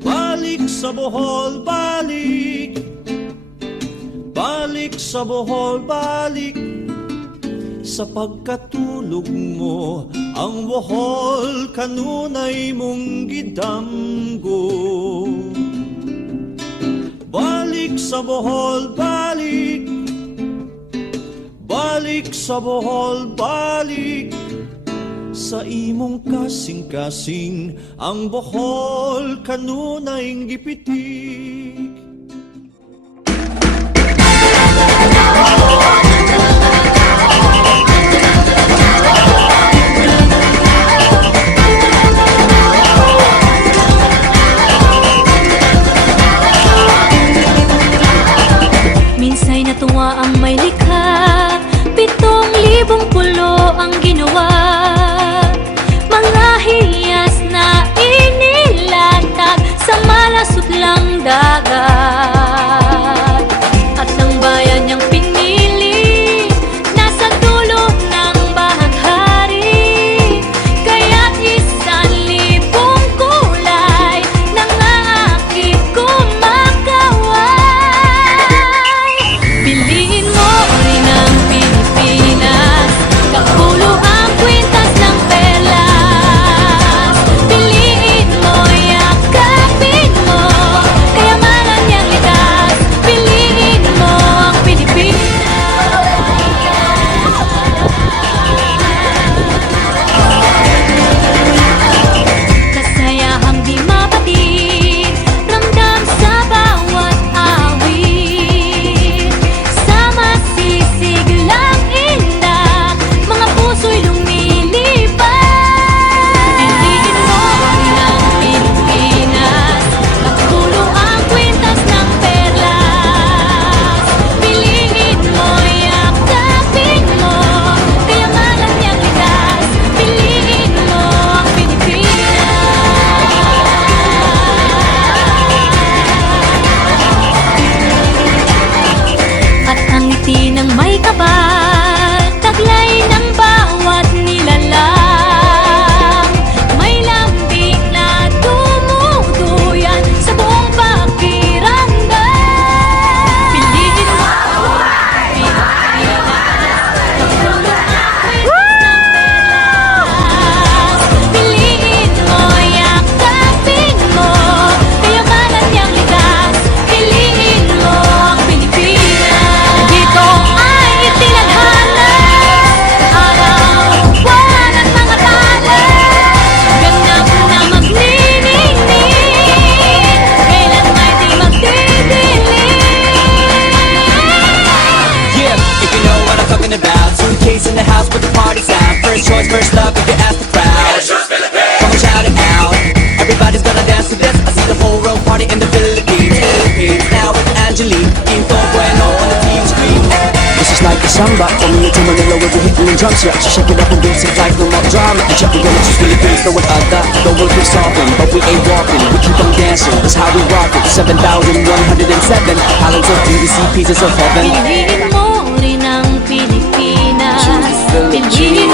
Balik sa Bohol, balik. Balik sa Bohol, balik. Sa pagkatulog mo, ang Bohol kanunay mong gidamgo. Balik sa Bohol, balik. Balik sa Bohol, balik. Sa imong kasing-kasing, ang Bohol kanunay gipitik. Minsay natuwa ang may likha, 7,000 pulo ang ginawa. Mga hiyas na inilatag sa malasot lang dagat. At ang bayan niyang pinili, nasa dulo ng bahaghari. Kaya't 1,000 kulay nangangakit kumakaway. Piliin mo rin ang Pilipinas, kapulo ang kwintas ng perlas. Piliin mo, yakapin mo, kayamanan niyang likas. Piliin mo ang Pilipinas. Kasayahang di mapatid, ramdam sa bawat awit. Sama sisig lang indak, mga puso'y lumilipad. Piliin mo rin ang Pilipinas, kapulo ang kwintas ng perlas. Piliin mo, yakapin mo, kayamanan niyang likas. Piliin mo ang Pilipinas. At ang ngiti ng may kapal, taglay ng bawat nilalang. May lambing na tumutuyan sa buong pakiramdam. Piliin mo ang Pilipinas, kapulo ang kwintas ng perlas. Piliin mo, yakapin mo, kayamanan niyang likas. Piliin mo ang Pilipinas. Dito ay itinadhana, araw-buwan at mga tala. Ganap na magniningning, kailan may di magdidilim. Yeah, if you know what I'm talking about. Suitcase in the house, but the party's out. First choice, first love, if you ask the crowd. Come on, shout it out. Everybody's gonna dance to this. I see the whole world party in the Philippines. Now with Angelique, Quinto Bueno on the TV screen. This is like a samba, coming into Manila with the hitting and drums. Yeah, so shake it up and basic like no more drama. And check, we're gonna choose Philippines, no one other. The world keeps solving, but we ain't walking. We keep on dancing, that's how we rock it. 7,107 islands of BBC, pieces of heaven. Piliin mo rin ang Pilipinas. Choose the Philippines. Piliin